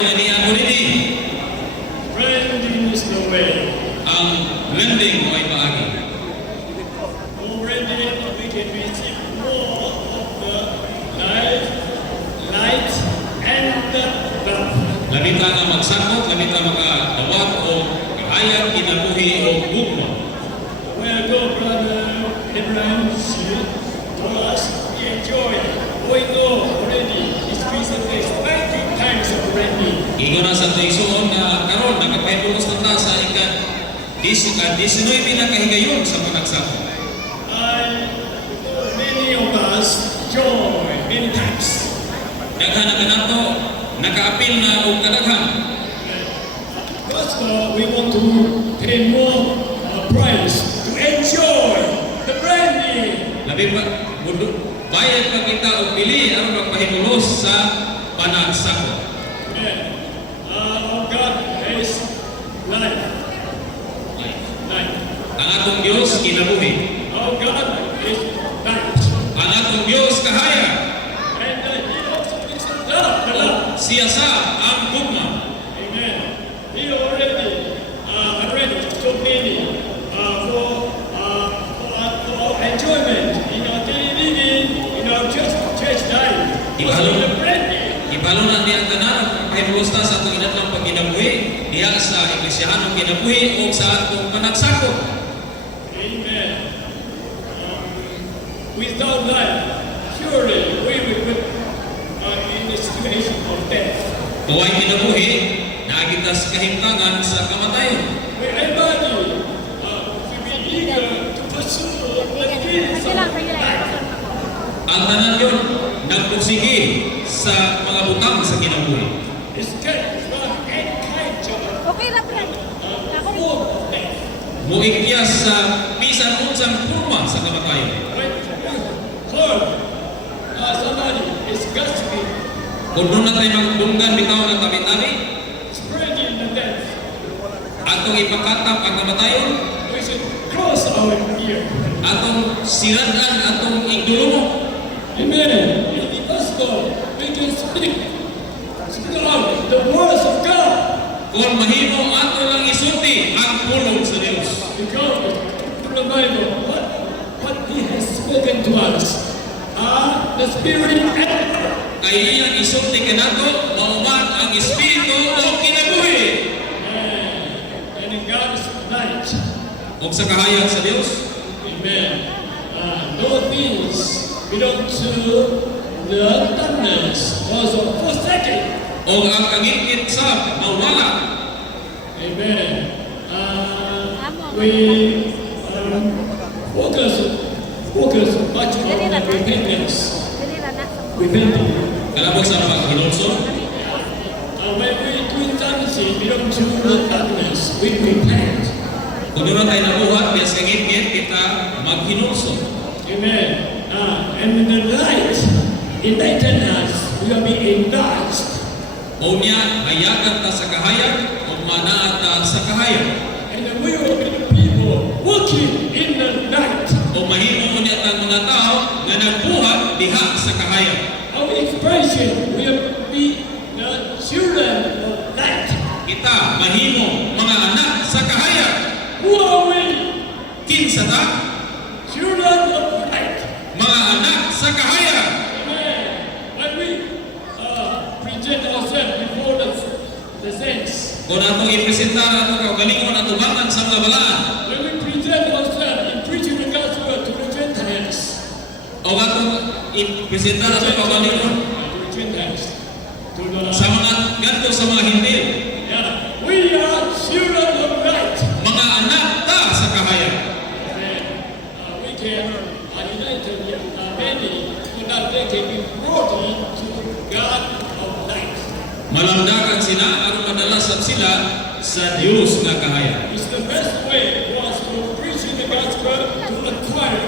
Branding is the way. Ang blending mo ay paagi. Already we can receive more of the light and the love. Labi ka nga magsakop, labi ka makadawat o kahayag, kinabuhi o gugma. Where go, brother Abraham, to us, we enjoy. We know already his recent days, 19 times of branding. Igo na sa tuigsoon na karon nakapahibulos na ta sa ika-19 na kahigayon sa panagsakop. Many of us joy many times. Daghan na kanato, nakaapil na o kadaghan. Gospel, we want to pay more price to enjoy the branding. Labi pa, bayad pa kita o pili aron magpahibulos sa panagsakop. Our God is life. Life. Ang atong Diyos kinabuhi. Our God is light. Ang atong Diyos kahaya. And He also is love. The love. Siya sa ang gugma. Amen. He already so many for our enjoyment in our daily living, in our church life. Ibalo. The branding. Ibalo na niya ang tanan pahibulos ta sa atong inatlang pagkinabuhi diha sa Eklesiyanong kinabuhi o sa atong panagsakop. Amen. Without life, surely we will be in a situation of death. Tuway kinabuhi, nakita sa kahimtangan sa kamatayon. Everybody will be eager to pursue the dreams of life. Ang tanan yun, nagpursige sa mga butang sa kinabuhi. Escape from any kind of Okay lang, Brad. form of death. Muikyas sa bisan unsang purma sa kamatayon. When you heard somebody is gossiping, Kung doon na tayo magdunggan bitaw ng tabi-tabi, spreading the death, atong ipakatap ang kamatayon, we should close our ear. atong siradan, atong igdulumo. Amen. In the gospel, we can speak out the words of God. Kung mahimo ato lang isulti ang pulong sa Dios. Because through the Bible, what He has spoken to us are the Spirit and Kay iyang isulti kanato, mauman ang espiritu o kinabuhi. in God's light. O sa kahayag sa Dios, Amen. No things belong to the darkness, also forsaken. o ang kagingkit sa mawala. Amen. We focus much on repentance. Dili ra na. Repenting. Kalabot sa paghinulsol, When we do something belong to the darkness, we repent. kung doon tayo nabuhat, biyas kagingkit, kita maghinulsol. Amen. And the light enlighten us. We are being enlarged. O niya, hayagan ta sa kahayag, o manaan ta sa kahayag. And we will be the people walking in the light. O mahimo mo niya tang mga tao nga nagbuhat diha sa kahayag. Our expression will be the children of light. Kita, mahimo, mga anak sa kahayag. Who are we? Kinsa ta? Children of light. Mga anak sa kahayag. Amen. When we present ourselves before the saints, Kung atong ipresenta ato kaugalingon at tubangan sa mga balaan, when we present ourselves in preaching the gospel to the Gentiles, o atong ipresenta ato kaugalingon to the sa mga ganto sa mga hintil, yeah, we are children of light. mga anak ta sa kahayag. And we can unite many so that they can be brought into God of light. Malamdagan sila aron madalasab sila sa Dios nga kahayag. It's the best way for us to preach the gospel to acquire,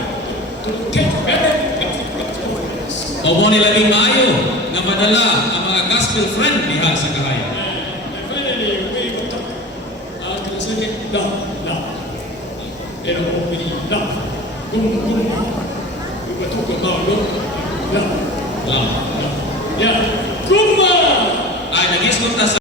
to get better gospel. O mo nilabing maayo nga madala ang mga gospel friend diha sa